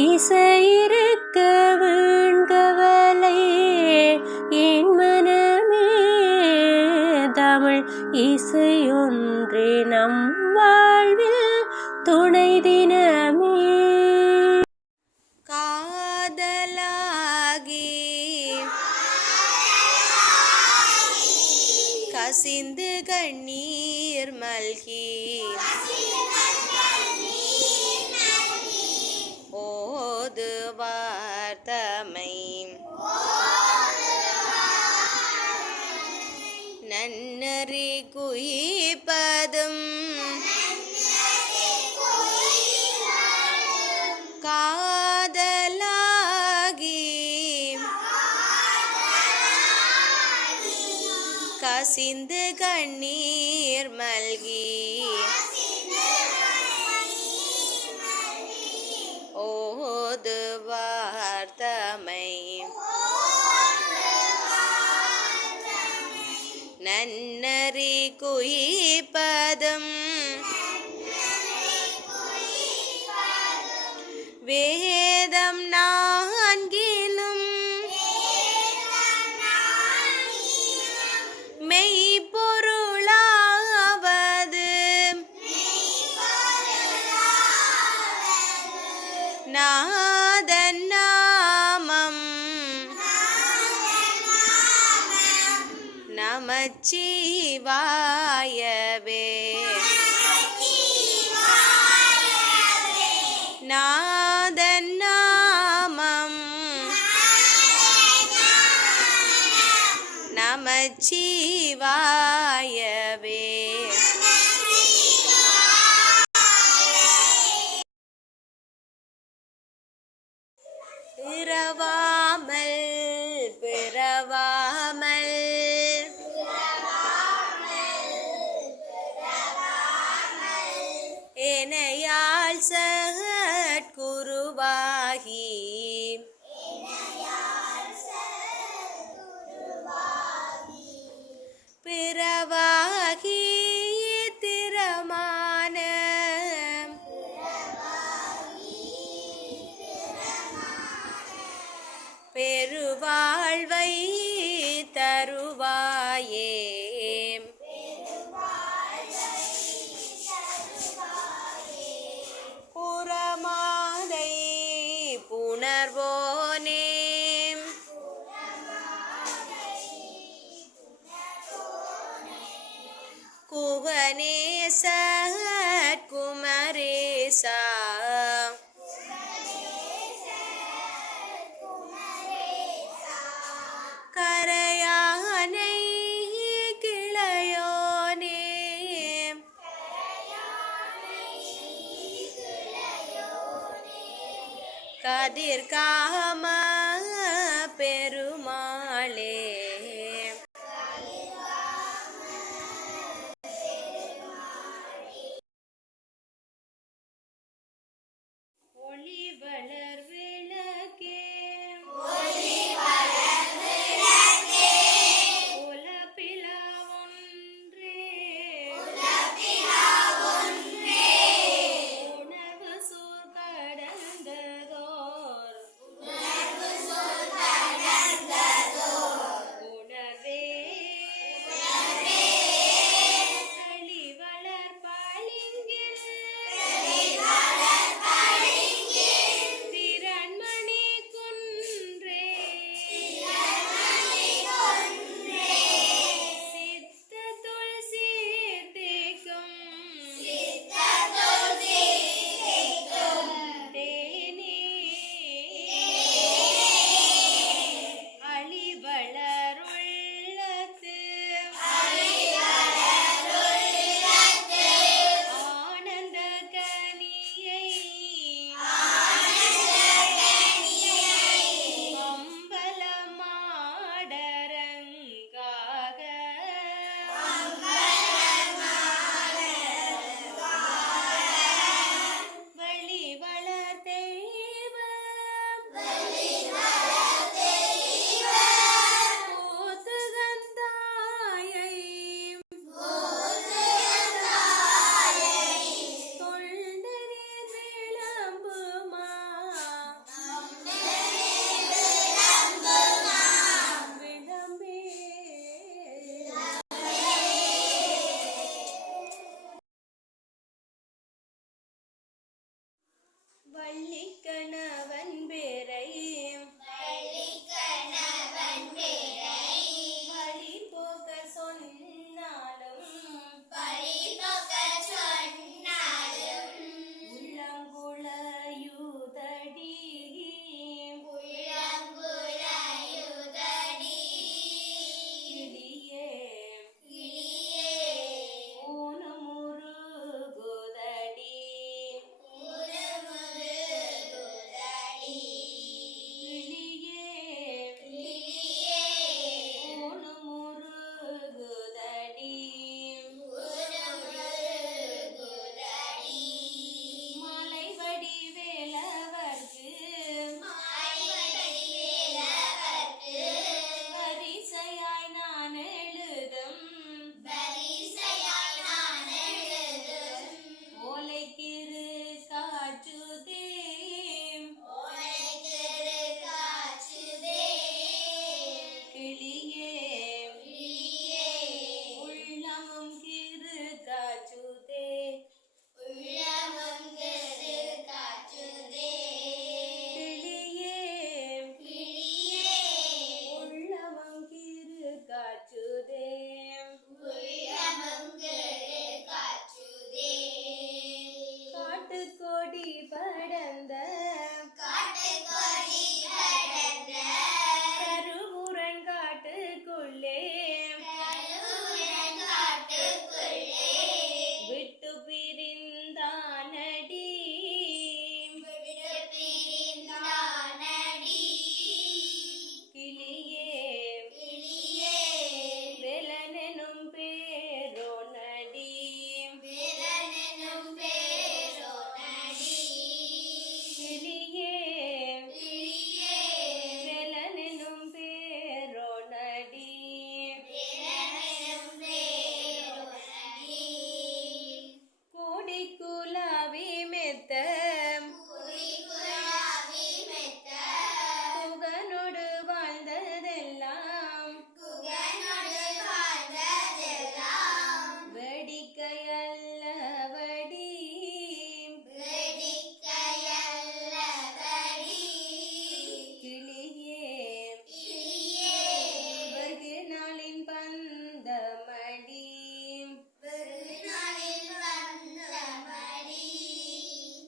இசையிருக்க வீண்கவலை என் மனமே, தமிழ் இசையொன்றே நம் வாழ்வில் துணை தினமே. காதலாகி கசிந்து கண்ணீர் மல்கி ஓதுவார் தமை நன்னறி குயிப்பதும் காதலாகி கசிந்து கண்ணீர் மல்கி ஓதுவார் தமை நன்னறி குயிப்பதும் வேதம் நான்கிலும் மெய்ப்பொருளாவது நாதன் நாமம் நமச்சிவாயவே. நாதன் நாமம் நமச்சிவாயவே. பிறவாமல் பிறவாமல் எனையாள் சகத்குருவாகி பிறவாகி திறமான பெருவாழ்வை தருவாயே. புறமாதை புணர்வோனே குவனேச குமரேசா கரையானை கிளையோனே கதிர்காம பெருமாளே. ஒளி வளர் விளக்கே உலப்பிலா ஒன்றே உணர்வு சோர் கடந்ததோர் வள்ளிக்கணவன் பேரை வழி போக சொன்னாலும் உள்ளங்குளையுதடி கிளியே ஊனமுருகுதடி மலைவடி வேலவர்க்கு வரிசையாய் நான் எழுதும் ஓலைக்கிரு காற்றுதே கிளியே உள்ளமும் கிரு காற்றுதே கிளியே உள்ளமும் கிரு காற்றுதே காட்டுக்கோடி படர்ந்த கருமுரண் காட்டுக்குள்ளே விட்டு பிரிந்தானடி கிளியே வேலனெனும் பேரோ நடி கிளியே வேலனெனும் பேரோ நடி கோடி குலாவி மெத்த குகனோடு வாழ்ந்ததெல்லாம் வேடிக்கையல்லவடி கிளியே வெகு நாளின் பந்தமடி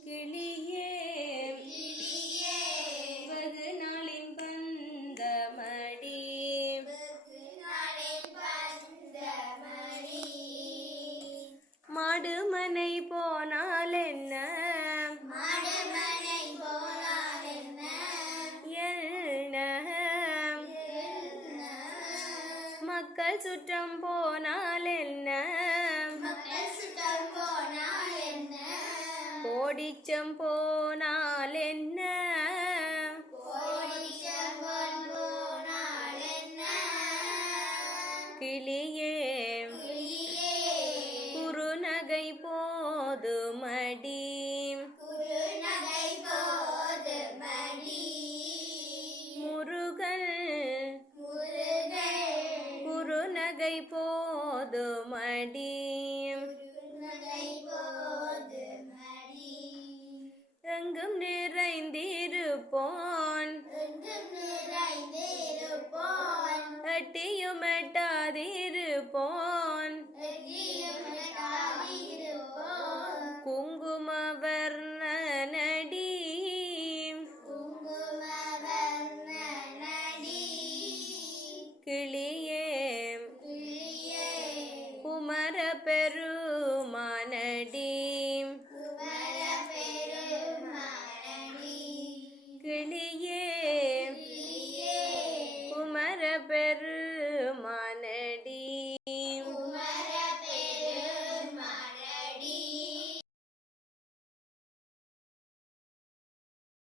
கிளியே வெகு நாளின் பந்தமடி மாடுமனை போனால் என்ன என்ன மக்கள் சுற்றம் போனால் என்ன கோடிச்சம் போனால் என்ன கிளியே குறுநகை போதுமடி முருகன் குறுநகை போதுமடி எங்கும் நிறைந்திருப்போன் எட்டியும் எட்டாதிருப்போன் குங்குமவர்ணனடி கிளியே குமர பெருமானடி கிளியே குமர பெருமான்